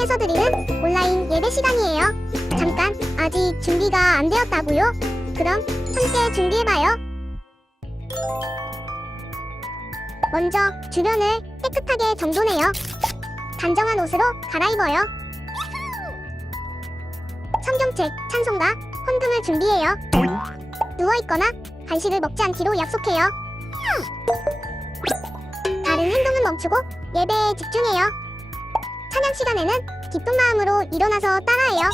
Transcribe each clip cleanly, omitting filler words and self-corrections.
통해서 드리는 온라인 예배 시간이에요. 잠깐, 아직 준비가 안 되었다고요? 그럼 함께 준비해봐요. 먼저 주변을 깨끗하게 정돈해요. 단정한 옷으로 갈아입어요. 성경책, 찬송가, 헌금을 준비해요. 누워있거나 간식을 먹지 않기로 약속해요. 다른 행동은 멈추고 예배에 집중해요. 찬양 시간에는 기쁜 마음으로 일어나서 따라해요.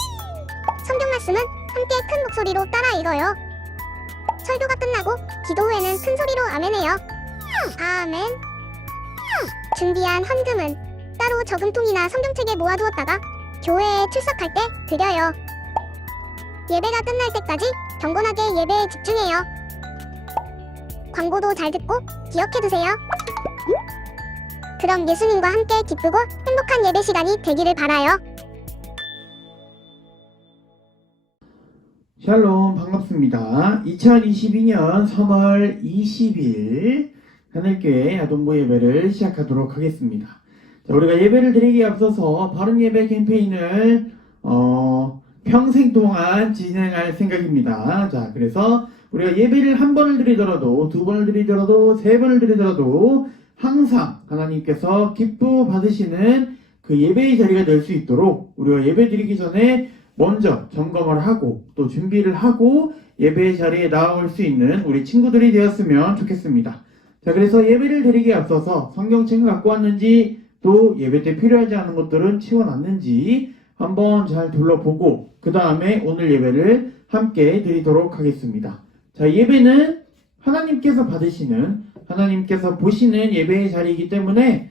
성경 말씀은 함께 큰 목소리로 따라 읽어요. 설교가 끝나고 기도 후에는 큰 소리로 아멘해요. 아멘. 준비한 헌금은 따로 저금통이나 성경책에 모아두었다가 교회에 출석할 때 드려요. 예배가 끝날 때까지 경건하게 예배에 집중해요. 광고도 잘 듣고 기억해두세요. 그럼 예수님과 함께 기쁘고 행복한 예배 시간이 되기를 바라요. 샬롬, 반갑습니다. 2022년 3월 20일 하늘교회 아동부 예배를 시작하도록 하겠습니다. 자, 우리가 예배를 드리기에 앞서서 바른 예배 캠페인을 평생 동안 진행할 생각입니다. 자, 그래서 우리가 예배를 한 번을 드리더라도, 두 번을 드리더라도, 세 번을 드리더라도 항상 하나님께서 기뻐 받으시는 그 예배의 자리가 될 수 있도록 우리가 예배 드리기 전에 먼저 점검을 하고 또 준비를 하고 예배의 자리에 나올 수 있는 우리 친구들이 되었으면 좋겠습니다. 자, 그래서 예배를 드리기에 앞서서 성경책을 갖고 왔는지 또 예배 때 필요하지 않은 것들은 치워놨는지 한번 잘 둘러보고 그 다음에 오늘 예배를 함께 드리도록 하겠습니다. 자, 예배는 하나님께서 받으시는, 하나님께서 보시는 예배의 자리이기 때문에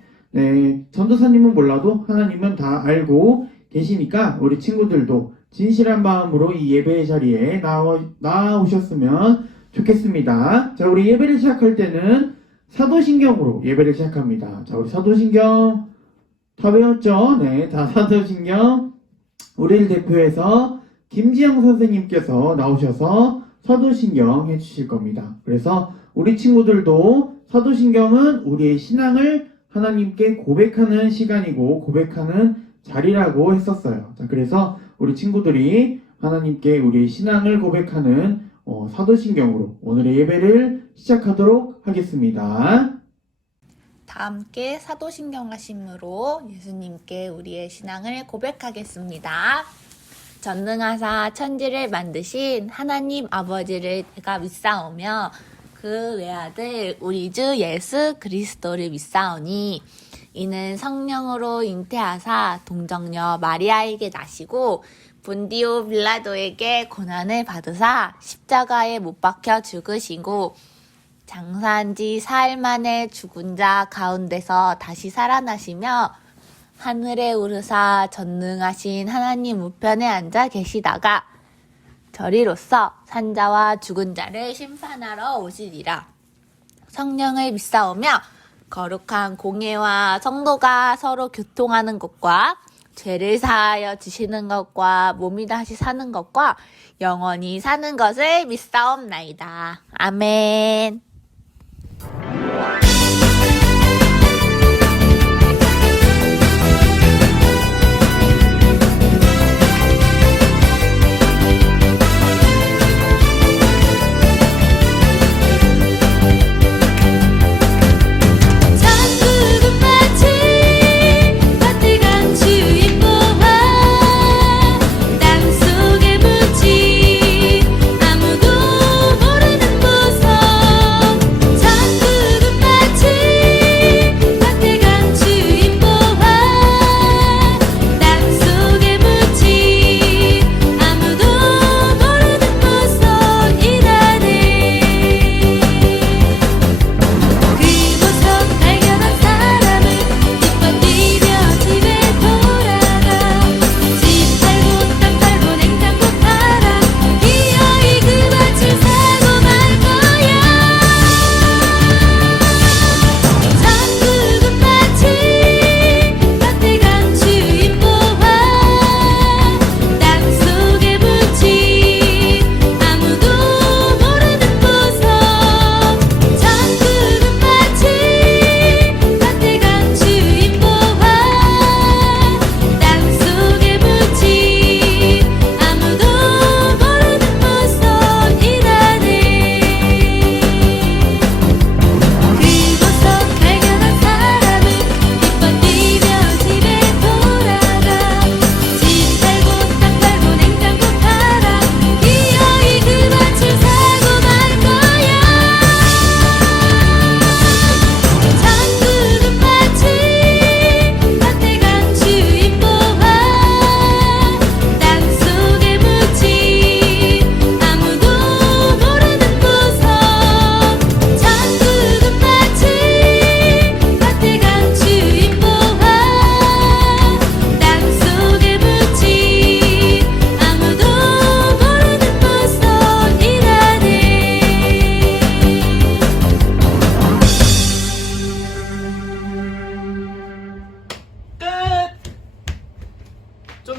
전도사님은 몰라도 하나님은 다 알고 계시니까 우리 친구들도 진실한 마음으로 이 예배의 자리에 나오셨으면 좋겠습니다. 자, 우리 예배를 시작할 때는 사도신경으로 예배를 시작합니다. 자, 우리 사도신경 다 배웠죠? 네, 다 사도신경 우리를 대표해서 김지영 선생님께서 나오셔서 사도신경 해주실 겁니다. 그래서 우리 친구들도 사도신경은 우리의 신앙을 하나님께 고백하는 시간이고 고백하는 자리라고 했었어요. 자, 그래서 우리 친구들이 하나님께 우리의 신앙을 고백하는 사도신경으로 오늘의 예배를 시작하도록 하겠습니다. 다 함께 사도신경 하심으로 예수님께 우리의 신앙을 고백하겠습니다. 전능하사 천지를 만드신 하나님 아버지를 내가 믿사오며 그 외아들 우리 주 예수 그리스도를 믿사오니 이는 성령으로 잉태하사 동정녀 마리아에게 나시고 본디오 빌라도에게 고난을 받으사 십자가에 못 박혀 죽으시고 장사한 지 사흘 만에 죽은 자 가운데서 다시 살아나시며 하늘에 오르사 전능하신 하나님 우편에 앉아 계시다가 저리로서 산자와 죽은 자를 심판하러 오시리라. 성령을 믿사오며 거룩한 공예와 성도가 서로 교통하는 것과 죄를 사하여 지시는 것과 몸이 다시 사는 것과 영원히 사는 것을 믿사옵나이다. 아멘. 아무도 모르는 무서움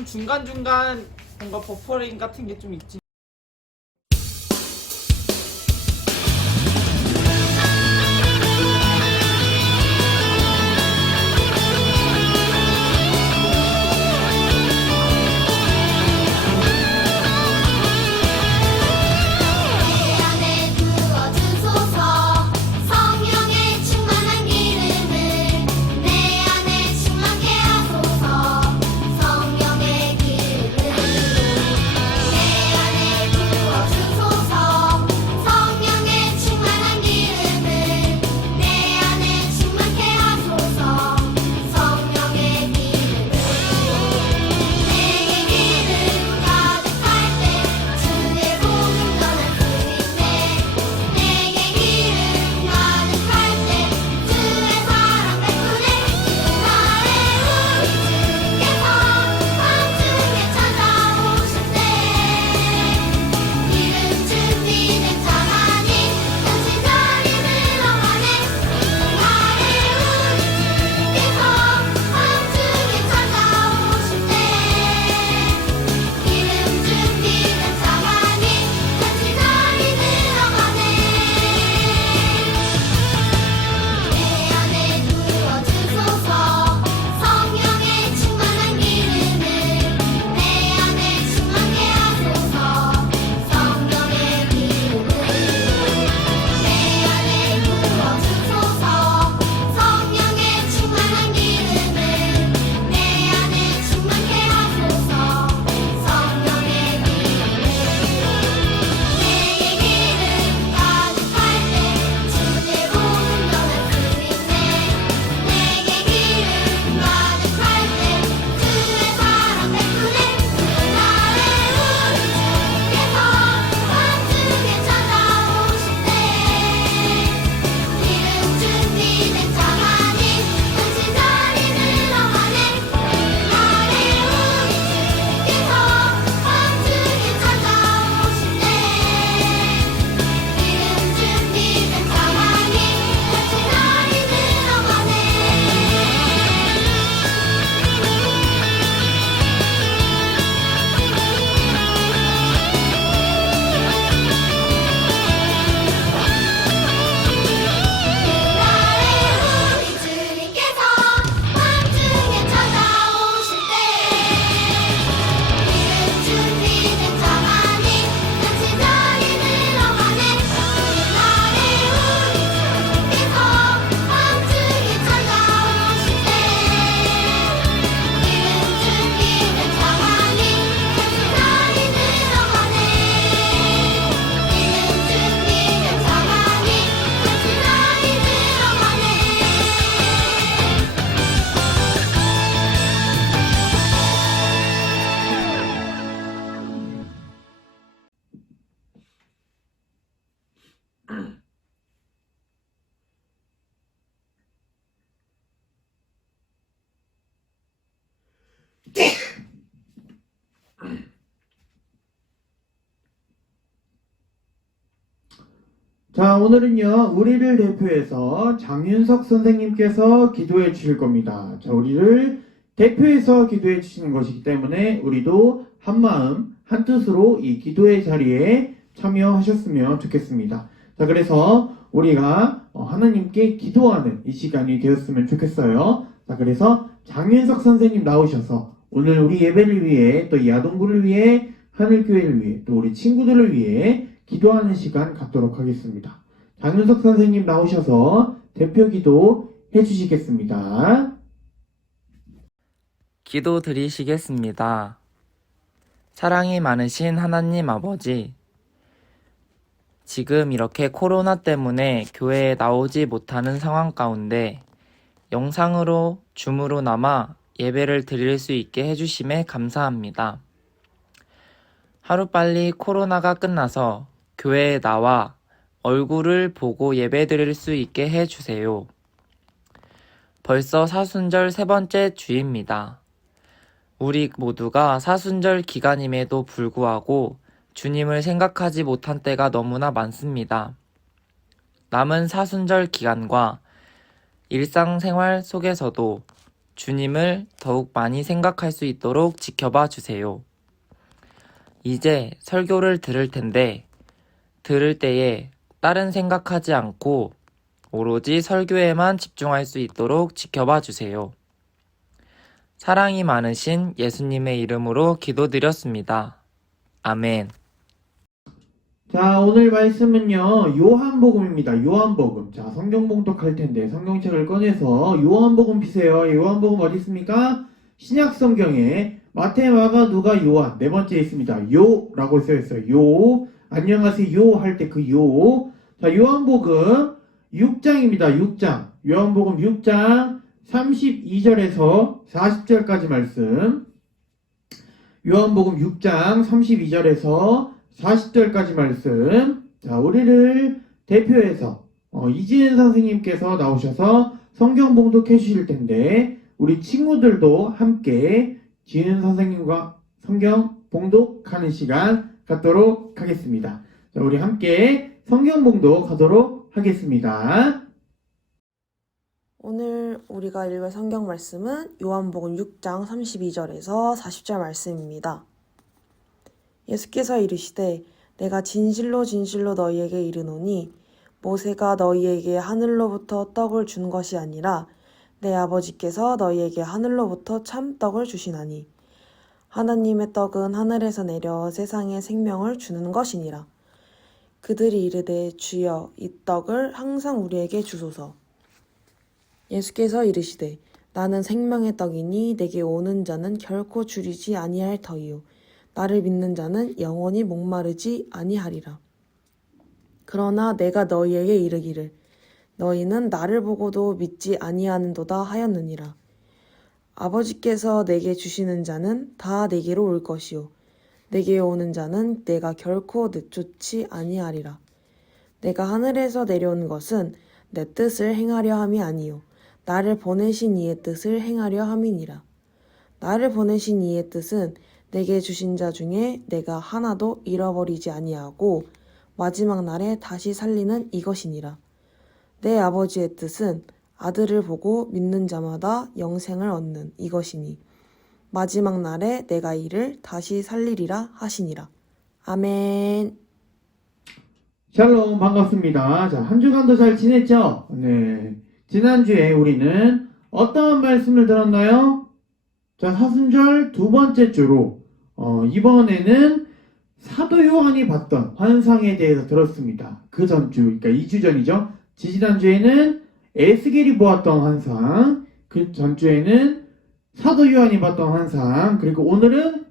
중간중간 뭔가 버퍼링 같은 게 좀 있지. 내 안에 부어주소서 성령의 충만한 기름을 내 안에 충만케 하소서 성령의 기름을 내 안에 부어주소서 성령의 충만한 기름을 내 안에 충만케 하소서 성령의 기름을 내게 기름 가득할 때 주의 복음 전할 수 있네 내게 기름 가득할 때 주의 사랑 베푸네 나의 우리 주님께서 밤중에 찾아오실 때 기름 준비된 자만이 같이 자리를 넘어가네 나의 우리 주님께서 밤중에 찾아오실 때 기름 준비된 자만이 같이 자리를 넘어가네 내 안에 부어주소서 성령의 충만한 기름을 내 안에 충만케 하소서 성령의 기름을 내 안에 부어주소서 성령의 충만한 기름을 내 안에 충만케 하소서 성령의 기름을 내게 기름 가득할 때 주의 복음 전할 수 있네 내게 기름 가득할 때 주의 사랑 베푸네 나의 우리 주님께서 밤중에 찾아오실 때 기름 준비된 자만이 같이 자리를 넘어가네 나의 우리 주님께서 밤중에 찾아오실 때 기름 준비된 자만이 같이 자리를 넘어가네 나의 우리 주님께서 밤중에 찾아오실 때 기름 준비된 자만이 같이 자리를 넘어가네 나의 우리 주님께서 밤중에 찾아오실 때 기름 준비된 자만이 같이 자리를 넘어가네 기름 준비된 자만이 같이 자리를 넘어가네 자, 오늘은요, 우리를 대표해서 장윤석 선생님께서 기도해 주실 겁니다. 자, 우리를 대표해서 기도해 주시는 것이기 때문에 우리도 한마음, 한뜻으로 이 기도의 자리에 참여하셨으면 좋겠습니다. 자, 그래서 우리가 하나님께 기도하는 이 시간이 되었으면 좋겠어요. 자, 그래서 장윤석 선생님 나오셔서 오늘 우리 예배를 위해 또 이 아동부를 위해 하늘교회를 위해 또 우리 친구들을 위해 기도하는 시간 갖도록 하겠습니다. 장윤석 선생님 나오셔서 대표 기도 해주시겠습니다. 기도 드리시겠습니다. 사랑이 많으신 하나님 아버지, 지금 이렇게 코로나 때문에 교회에 나오지 못하는 상황 가운데 영상으로 줌으로나마 예배를 드릴 수 있게 해주심에 감사합니다. 하루빨리 코로나가 끝나서 교회에 나와 얼굴을 보고 예배드릴 수 있게 해주세요. 벌써 사순절 3번째 주입니다. 우리 모두가 사순절 기간임에도 불구하고 주님을 생각하지 못한 때가 너무나 많습니다. 남은 사순절 기간과 일상생활 속에서도 주님을 더욱 많이 생각할 수 있도록 지켜봐 주세요. 이제 설교를 들을 텐데, 들을 때에 다른 생각하지 않고 오로지 설교에만 집중할 수 있도록 지켜봐 주세요. 사랑이 많으신 예수님의 이름으로 기도드렸습니다. 아멘. 자, 오늘 말씀은요, 요한복음입니다. 요한복음. 자, 성경 봉독할 텐데, 성경책을 꺼내서 요한복음 피세요. 요한복음 어디 있습니까? 신약 성경에 마태, 마가, 누가, 요한 네 번째 있습니다. 요라고 써 있어요. 요. 안녕하세요. 요 할 때 그 요. 자, 요한복음 6장입니다. 6장. 요한복음 6장 32절에서 40절까지 말씀. 요한복음 6장 32절에서 40절까지 말씀. 자, 우리를 대표해서 이지은 선생님께서 나오셔서 성경 봉독해 주실 텐데, 우리 친구들도 함께 지은 선생님과 성경 봉독하는 시간 갖도록 하겠습니다. 자, 우리 함께 성경 봉독하도록 하겠습니다. 오늘 우리가 읽을 성경 말씀은 요한복음 6장 32절에서 40절 말씀입니다. 예수께서 이르시되 내가 진실로 진실로 너희에게 이르노니 모세가 너희에게 하늘로부터 떡을 준 것이 아니라 내 아버지께서 너희에게 하늘로부터 참 떡을 주시나니 하나님의 떡은 하늘에서 내려 세상에 생명을 주는 것이니라. 그들이 이르되 주여 이 떡을 항상 우리에게 주소서. 예수께서 이르시되 나는 생명의 떡이니 내게 오는 자는 결코 줄이지 아니할 터이요 나를 믿는 자는 영원히 목마르지 아니하리라. 그러나 내가 너희에게 이르기를 너희는 나를 보고도 믿지 아니하는도다 하였느니라. 아버지께서 내게 주시는 자는 다 내게로 올 것이요 내게 오는 자는 내가 결코 내쫓지 아니하리라. 내가 하늘에서 내려온 것은 내 뜻을 행하려 함이 아니요 나를 보내신 이의 뜻을 행하려 함이니라. 나를 보내신 이의 뜻은 내게 주신 자 중에 내가 하나도 잃어버리지 아니하고 마지막 날에 다시 살리는 이것이니라. 내 아버지의 뜻은 아들을 보고 믿는 자마다 영생을 얻는 이것이니 마지막 날에 내가 이를 다시 살리리라 하시니라. 아멘. 샬롬, 반갑습니다. 자, 한 주간도 잘 지냈죠? 네. 지난주에 우리는 어떠한 말씀을 들었나요? 자, 사순절 두 번째 주로 이번에는 사도 요한이 봤던 환상에 대해서 들었습니다. 그 전주, 그러니까 2주 전이죠. 지지난주에는 에스겔이 보았던 환상, 그 전주에는 사도 요한이 봤던 환상, 그리고 오늘은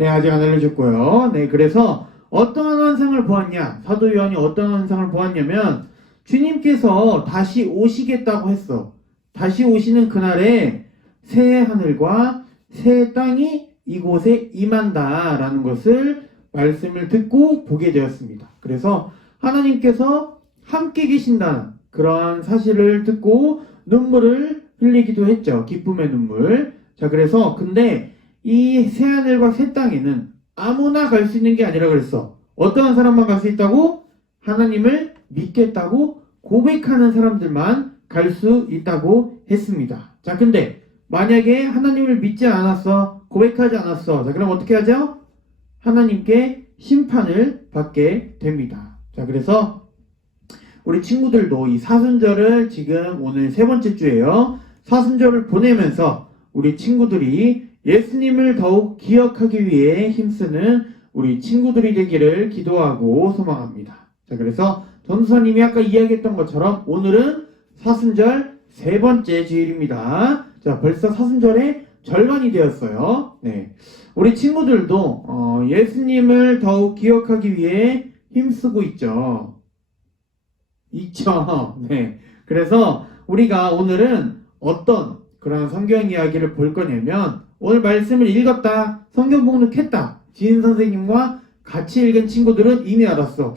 아직 안 알려줬고요. 네, 그래서 어떠한 환상을 보았냐? 사도 요한이 어떤 환상을 보았냐면 주님께서 다시 오시겠다고 했어. 다시 오시는 그날에 새 하늘과 새 땅이 이곳에 임한다라는 것을 말씀을 듣고 보게 되었습니다. 그래서 하나님께서 함께 계신다는 그러한 사실을 듣고 눈물을 흘리기도 했죠. 기쁨의 눈물. 자, 그래서 근데 이 새 하늘과 새 땅에는 아무나 갈 수 있는 게 아니라 그랬어. 어떠한 사람만 갈 수 있다고? 하나님을 믿겠다고 고백하는 사람들만 갈 수 있다고 했습니다. 자, 근데 만약에 하나님을 믿지 않았어, 고백하지 않았어, 자, 그럼 어떻게 하죠? 하나님께 심판을 받게 됩니다. 자, 그래서 우리 친구들도 이 사순절을 지금 오늘 세 번째 주예요. 사순절을 보내면서 우리 친구들이 예수님을 더욱 기억하기 위해 힘쓰는 우리 친구들이 되기를 기도하고 소망합니다. 자, 그래서 전도사님이 아까 이야기했던 것처럼 오늘은 사순절 세 번째 주일입니다. 자, 벌써 사순절의 절반이 되었어요. 네, 우리 친구들도 예수님을 더욱 기억하기 위해 힘쓰고 있죠. 네, 그래서 우리가 오늘은 어떤 그런 성경 이야기를 볼 거냐면 오늘 말씀을 읽었다, 성경 봉독했다, 지은 선생님과 같이 읽은 친구들은 이미 알았어.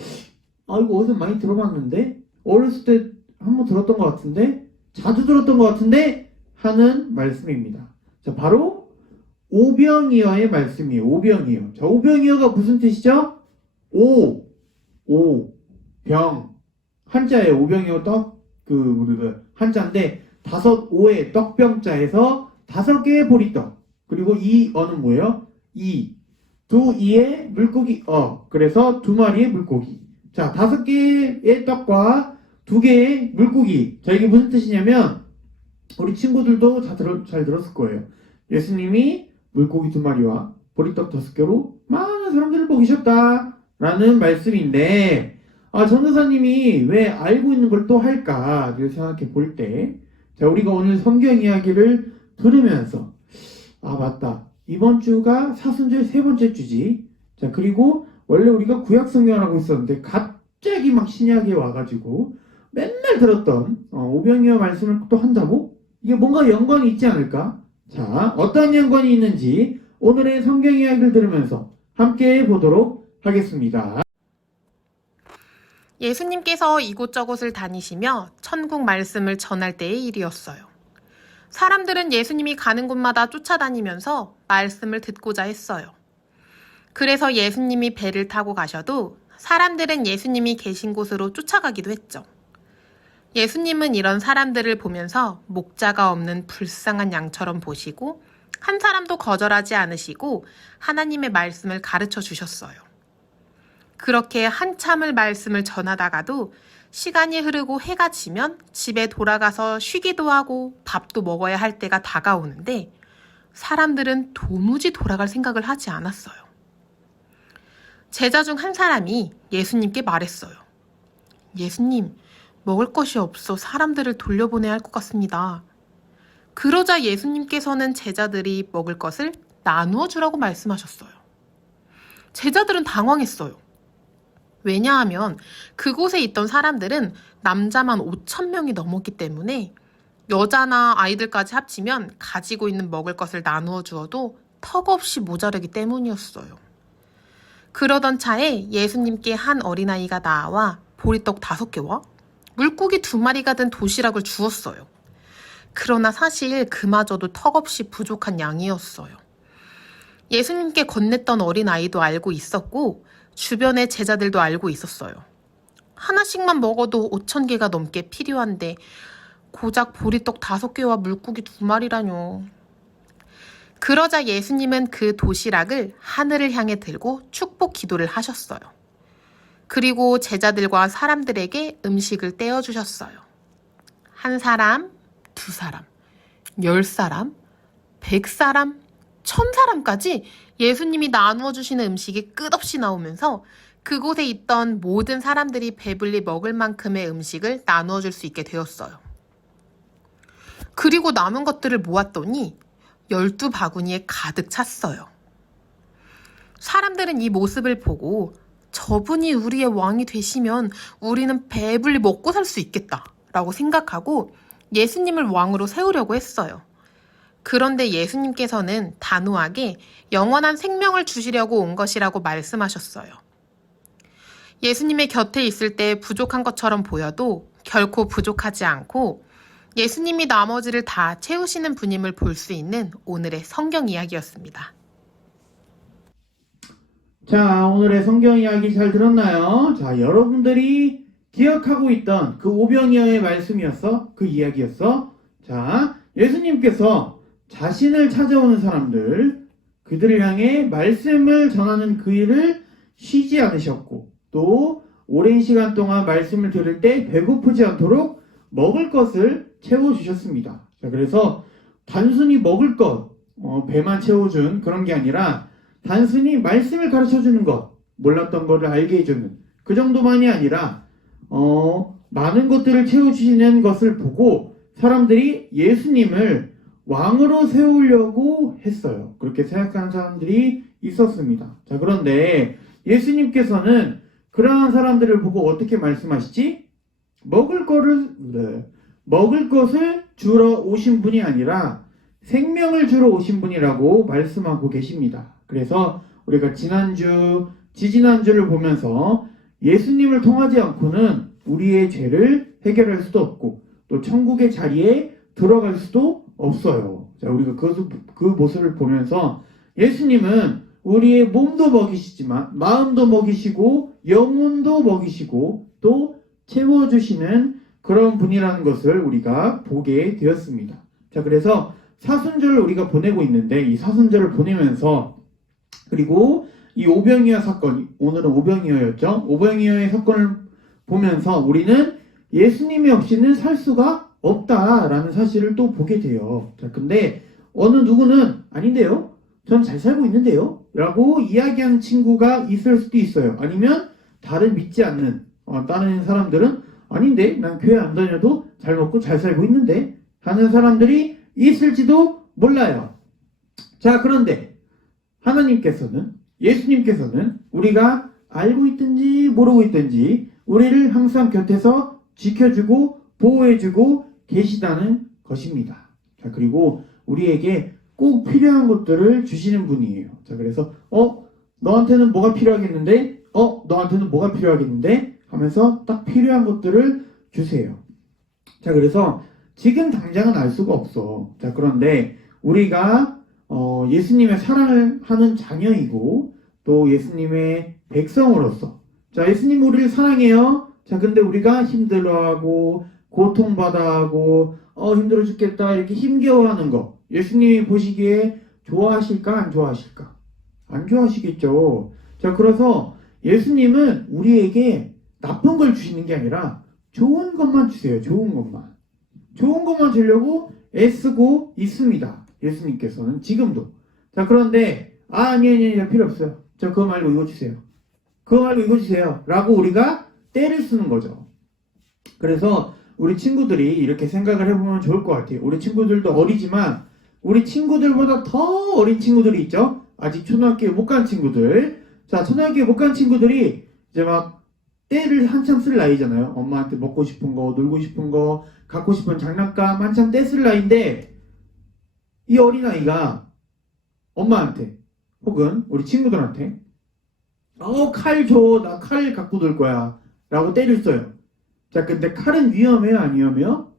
아, 이거 어디서 많이 들어봤는데? 어렸을 때 한번 들었던 것 같은데? 자주 들었던 것 같은데? 하는 말씀입니다. 자, 바로 오병이어의 말씀이에요. 오병이어. 자, 오병이어가 무슨 뜻이죠? 병. 한자예요. 오병이어 떡, 우리가 한자인데, 다섯 오의 떡병자에서 5개의 보리떡. 그리고 이 어는 뭐예요? 이. 두 이의 물고기 그래서 2마리의 물고기. 자, 5개의 떡과 2개의 물고기. 자, 이게 무슨 뜻이냐면 우리 친구들도 잘 들었을 거예요. 예수님이 물고기 2마리와 보리떡 5개로 많은 사람들을 먹이셨다 라는 말씀인데, 전도사님이 왜 알고 있는 걸 또 할까를 생각해 볼 때, 자, 우리가 오늘 성경 이야기를 들으면서 맞다, 이번 주가 사순절 3번째 주지. 자, 그리고 원래 우리가 구약 성경을 하고 있었는데 갑자기 막 신약에 와가지고 맨날 들었던 오병이어 말씀을 또 한다고? 이게 뭔가 연관이 있지 않을까? 자, 어떤 연관이 있는지 오늘의 성경 이야기를 들으면서 함께 보도록 하겠습니다. 예수님께서 이곳저곳을 다니시며 천국 말씀을 전할 때의 일이었어요. 사람들은 예수님이 가는 곳마다 쫓아다니면서 말씀을 듣고자 했어요. 그래서 예수님이 배를 타고 가셔도 사람들은 예수님이 계신 곳으로 쫓아가기도 했죠. 예수님은 이런 사람들을 보면서 목자가 없는 불쌍한 양처럼 보시고 한 사람도 거절하지 않으시고 하나님의 말씀을 가르쳐 주셨어요. 그렇게 한참을 말씀을 전하다가도 시간이 흐르고 해가 지면 집에 돌아가서 쉬기도 하고 밥도 먹어야 할 때가 다가오는데 사람들은 도무지 돌아갈 생각을 하지 않았어요. 제자 중 한 사람이 예수님께 말했어요. 예수님, 먹을 것이 없어 사람들을 돌려보내야 할 것 같습니다. 그러자 예수님께서는 제자들이 먹을 것을 나누어 주라고 말씀하셨어요. 제자들은 당황했어요. 왜냐하면 그곳에 있던 사람들은 남자만 5,000명이 넘었기 때문에 여자나 아이들까지 합치면 가지고 있는 먹을 것을 나누어 주어도 턱없이 모자르기 때문이었어요. 그러던 차에 예수님께 한 어린아이가 나와 보리떡 5개와 물고기 2마리가 든 도시락을 주었어요. 그러나 사실 그마저도 턱없이 부족한 양이었어요. 예수님께 건넸던 어린아이도 알고 있었고 주변의 제자들도 알고 있었어요. 하나씩만 먹어도 5,000개가 넘게 필요한데 고작 보리떡 5개와 물고기 2마리라뇨. 그러자 예수님은 그 도시락을 하늘을 향해 들고 축복 기도를 하셨어요. 그리고 제자들과 사람들에게 음식을 떼어주셨어요. 1사람, 2사람, 10사람, 100사람, 1000사람까지 예수님이 나누어 주시는 음식이 끝없이 나오면서 그곳에 있던 모든 사람들이 배불리 먹을 만큼의 음식을 나누어 줄 수 있게 되었어요. 그리고 남은 것들을 모았더니 12바구니에 가득 찼어요. 사람들은 이 모습을 보고 저분이 우리의 왕이 되시면 우리는 배불리 먹고 살 수 있겠다 라고 생각하고 예수님을 왕으로 세우려고 했어요. 그런데 예수님께서는 단호하게 영원한 생명을 주시려고 온 것이라고 말씀하셨어요. 예수님의 곁에 있을 때 부족한 것처럼 보여도 결코 부족하지 않고 예수님이 나머지를 다 채우시는 분임을 볼 수 있는 오늘의 성경 이야기였습니다. 자, 오늘의 성경 이야기 잘 들었나요? 자, 여러분들이 기억하고 있던 그 오병이어의 말씀이었어? 그 이야기였어? 자, 예수님께서 자신을 찾아오는 사람들, 그들을 향해 말씀을 전하는 그 일을 쉬지 않으셨고, 또 오랜 시간 동안 말씀을 들을 때 배고프지 않도록 먹을 것을 채워주셨습니다. 자, 그래서 단순히 먹을 것, 배만 채워준 그런 게 아니라 단순히 말씀을 가르쳐주는 것, 몰랐던 것을 알게 해주는 그 정도만이 아니라 많은 것들을 채워주시는 것을 보고 사람들이 예수님을 왕으로 세우려고 했어요. 그렇게 생각하는 사람들이 있었습니다. 자, 그런데 예수님께서는 그러한 사람들을 보고 어떻게 말씀하시지? 먹을 것을 주러 오신 분이 아니라 생명을 주러 오신 분이라고 말씀하고 계십니다. 그래서 우리가 지지난주를 보면서 예수님을 통하지 않고는 우리의 죄를 해결할 수도 없고 또 천국의 자리에 들어갈 수도 없어요. 자, 우리가 그 모습을 보면서 예수님은 우리의 몸도 먹이시지만 마음도 먹이시고 영혼도 먹이시고 또 채워주시는 그런 분이라는 것을 우리가 보게 되었습니다. 자, 그래서 사순절을 우리가 보내고 있는데 이 사순절을 보내면서 그리고 이 오병이어 사건, 오늘은 오병이어였죠. 오병이어의 사건을 보면서 우리는 예수님이 없이는 살 수가 없다라는 사실을 또 보게 돼요. 자, 근데 어느 누구는 아닌데요? 전 잘 살고 있는데요? 라고 이야기하는 친구가 있을 수도 있어요. 아니면 다른 믿지 않는 다른 사람들은 아닌데 난 교회 안 다녀도 잘 먹고 잘 살고 있는데 하는 사람들이 있을지도 몰라요. 자, 그런데 하나님께서는 예수님께서는 우리가 알고 있든지 모르고 있든지 우리를 항상 곁에서 지켜주고 보호해주고 계시다는 것입니다. 자, 그리고 우리에게 꼭 필요한 것들을 주시는 분이에요. 자, 그래서 너한테는 뭐가 필요하겠는데? 너한테는 뭐가 필요하겠는데? 하면서 딱 필요한 것들을 주세요. 자, 그래서 지금 당장은 알 수가 없어. 자, 그런데 우리가 예수님의 사랑을 하는 자녀이고 또 예수님의 백성으로서 자, 예수님 우리를 사랑해요. 자, 근데 우리가 힘들어하고 고통받아하고 힘들어 죽겠다 이렇게 힘겨워하는 거 예수님이 보시기에 좋아하실까 안 좋아하실까? 안 좋아하시겠죠. 자, 그래서 예수님은 우리에게 나쁜 걸 주시는 게 아니라 좋은 것만 주세요. 좋은 것만. 좋은 것만 주려고 애쓰고 있습니다. 예수님께서는 지금도. 자, 그런데 아니 필요 없어요. 저 그거 말고 이거 주세요. 그거 말고 이거 주세요. 라고 우리가 때를 쓰는 거죠. 그래서 우리 친구들이 이렇게 생각을 해보면 좋을 것 같아요. 우리 친구들도 어리지만 우리 친구들보다 더 어린 친구들이 있죠. 아직 초등학교에 못 간 친구들. 자, 초등학교에 못 간 친구들이 이제 막 때를 한참 쓸 나이잖아요. 엄마한테 먹고 싶은 거, 놀고 싶은 거, 갖고 싶은 장난감 한참 때 쓸 나이인데 이 어린아이가 엄마한테 혹은 우리 친구들한테 칼 줘. 나 칼 갖고 놀 거야. 라고 때를 써요. 자, 근데 칼은 위험해요? 안 위험해요?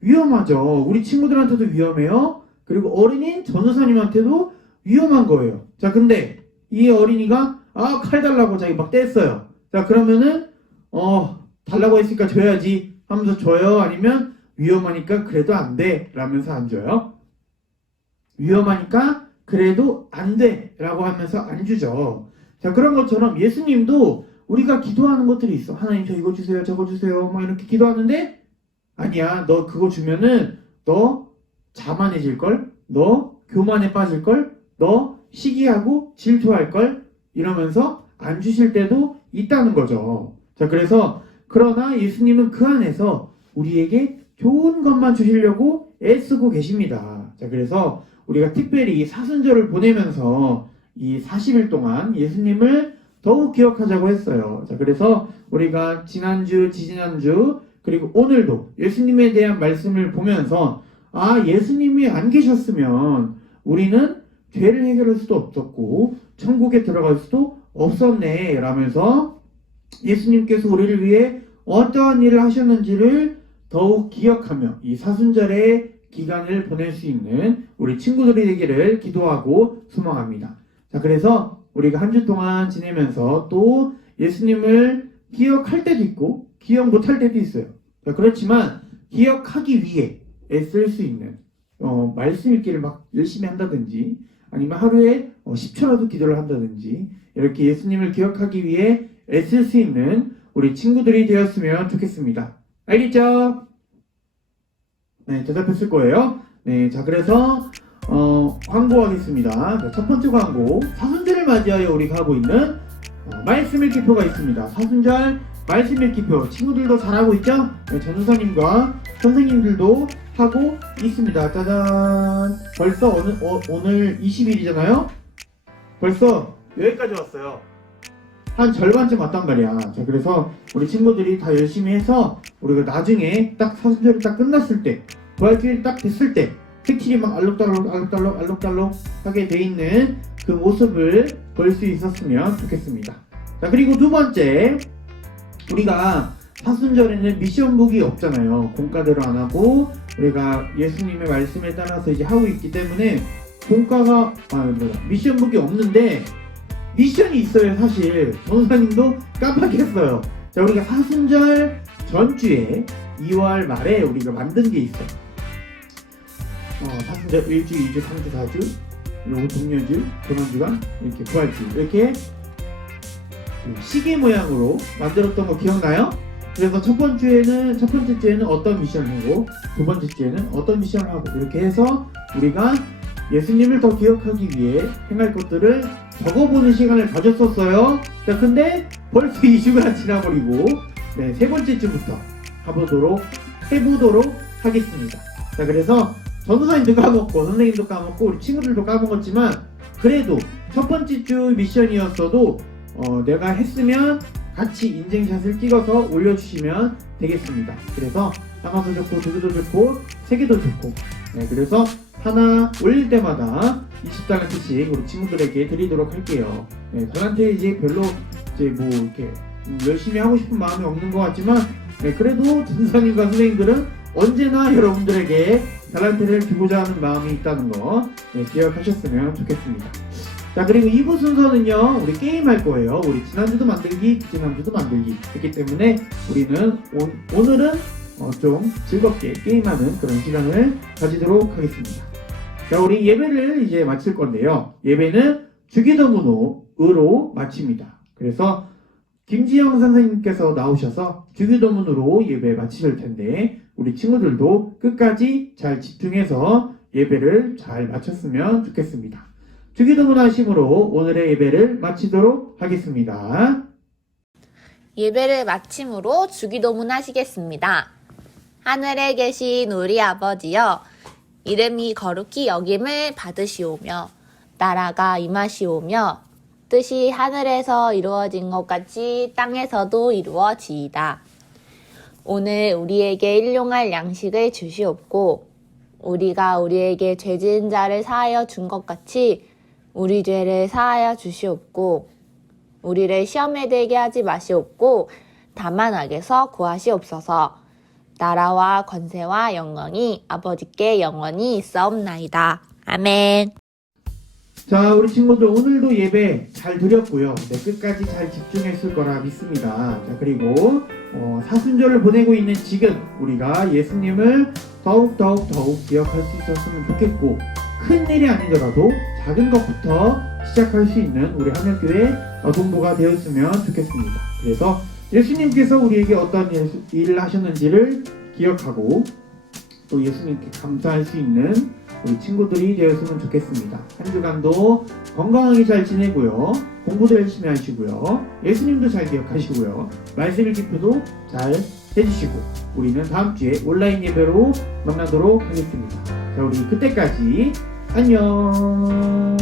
위험하죠. 우리 친구들한테도 위험해요. 그리고 어린인 전우사님한테도 위험한 거예요. 자, 근데 이 어린이가 칼 달라고 자기 막 뗐어요. 자, 그러면은 달라고 했으니까 줘야지 하면서 줘요? 아니면 위험하니까 그래도 안 돼 라면서 안 줘요? 위험하니까 그래도 안 돼 라고 하면서 안 주죠. 자, 그런 것처럼 예수님도 우리가 기도하는 것들이 있어. 하나님 저 이거 주세요, 저거 주세요 막 이렇게 기도하는데 아니야, 너 그거 주면은 너 자만해질걸? 너 교만에 빠질걸? 너 시기하고 질투할걸? 이러면서 안 주실 때도 있다는 거죠. 자, 그래서 그러나 예수님은 그 안에서 우리에게 좋은 것만 주시려고 애쓰고 계십니다. 자, 그래서 우리가 특별히 이 사순절을 보내면서 이 40일 동안 예수님을 더욱 기억하자고 했어요. 자, 그래서 우리가 지난주, 지지난주, 그리고 오늘도 예수님에 대한 말씀을 보면서 예수님이 안 계셨으면 우리는 죄를 해결할 수도 없었고 천국에 들어갈 수도 없었네 라면서 예수님께서 우리를 위해 어떠한 일을 하셨는지를 더욱 기억하며 이 사순절의 기간을 보낼 수 있는 우리 친구들이 되기를 기도하고 소망합니다. 자, 그래서 우리가 한 주 동안 지내면서 또 예수님을 기억할 때도 있고 기억 못할 때도 있어요. 자, 그렇지만 기억하기 위해 애쓸 수 있는 말씀 읽기를 막 열심히 한다든지 아니면 하루에 10초라도 기도를 한다든지 이렇게 예수님을 기억하기 위해 애쓸 수 있는 우리 친구들이 되었으면 좋겠습니다. 알겠죠? 네, 대답했을 거예요. 네, 자, 그래서 광고하겠습니다. 자, 첫 번째 광고, 사순절을 맞이하여 우리가 하고 있는 말씀 읽기표가 있습니다. 사순절 말씀 읽기표 친구들도 잘하고 있죠? 네, 전우사님과 선생님들도 하고 있습니다. 짜잔. 벌써 오늘 20일이잖아요? 벌써 여기까지 왔어요. 한 절반쯤 왔단 말이야. 자, 그래서 우리 친구들이 다 열심히 해서 우리가 나중에 딱 사순절이 딱 끝났을 때 부활주일 딱 됐을 때 색칠이 막 알록달록 하게 돼 있는 그 모습을 볼 수 있었으면 좋겠습니다. 자, 그리고 두 번째, 우리가 사순절에는 미션북이 없잖아요. 공과대로 안 하고 우리가 예수님의 말씀에 따라서 이제 하고 있기 때문에 미션북이 없는데 미션이 있어요. 사실 전우사님도 깜빡했어요. 자, 우리가 사순절 전주에 2월 말에 우리가 만든 게 있어. 사순절 1주, 2주, 3주, 4주, 그리고 동료주, 전원주간, 이렇게 부활주, 이렇게 시계 모양으로 만들었던 거 기억나요? 그래서 첫 번째 주에는 어떤 미션을 하고, 두 번째 주에는 어떤 미션을 하고, 이렇게 해서 우리가 예수님을 더 기억하기 위해 행할 것들을 적어보는 시간을 가졌었어요. 자, 근데 벌써 2주가 지나버리고, 네, 세 번째 주부터 해보도록 하겠습니다. 자, 그래서 전도사님도 까먹고, 선생님도 까먹고, 우리 친구들도 까먹었지만, 그래도 첫 번째 주 미션이었어도, 내가 했으면 같이 인증샷을 찍어서 올려주시면 되겠습니다. 그래서 하나도 좋고, 두 개도 좋고, 세 개도 좋고, 네, 그래서 하나 올릴 때마다 20달란트씩 우리 친구들에게 드리도록 할게요. 네, 달란트 이제 별로 이제 뭐 이렇게 열심히 하고 싶은 마음이 없는 것 같지만, 네, 그래도 전도사님과 선생님들은 언제나 여러분들에게 달란트를 주고자 하는 마음이 있다는 거, 네, 기억하셨으면 좋겠습니다. 자, 그리고 2부 순서는요, 우리 게임 할 거예요. 우리 지난주도 만들기, 지난주도 만들기 했기 때문에 우리는 오늘은 좀 즐겁게 게임하는 그런 시간을 가지도록 하겠습니다. 자, 우리 예배를 이제 마칠 건데요. 예배는 주기도문으로 마칩니다. 그래서 김지영 선생님께서 나오셔서 주기도문으로 예배 마치실 텐데, 우리 친구들도 끝까지 잘 집중해서 예배를 잘 마쳤으면 좋겠습니다. 주기도문 하심으로 오늘의 예배를 마치도록 하겠습니다. 예배를 마침으로 주기도문 하시겠습니다. 하늘에 계신 우리 아버지여, 이름이 거룩히 여김을 받으시오며 나라가 임하시오며 뜻이 하늘에서 이루어진 것 같이 땅에서도 이루어지이다. 오늘 우리에게 일용할 양식을 주시옵고 우리가 우리에게 죄 지은 자를 사하여 준 것 같이 우리 죄를 사하여 주시옵고 우리를 시험에 들게 하지 마시옵고 다만 악에서 구하시옵소서. 나라와 권세와 영광이 아버지께 영원히 있사옵나이다. 아멘. 자, 우리 친구들 오늘도 예배 잘 드렸고요. 네, 끝까지 잘 집중했을 거라 믿습니다. 자, 그리고 사순절을 보내고 있는 지금 우리가 예수님을 더욱 기억할 수 있었으면 좋겠고, 큰 일이 아니더라도 작은 것부터 시작할 수 있는 우리 하늘교회 아동부가 되었으면 좋겠습니다. 그래서 예수님께서 우리에게 어떤 일을 하셨는지를 기억하고 또 예수님께 감사할 수 있는 우리 친구들이 되었으면 좋겠습니다. 한 주간도 건강하게 잘 지내고요. 공부도 열심히 하시고요. 예수님도 잘 기억하시고요. 말씀 읽기표도 잘 해주시고, 우리는 다음 주에 온라인 예배로 만나도록 하겠습니다. 자, 우리 그때까지 안녕.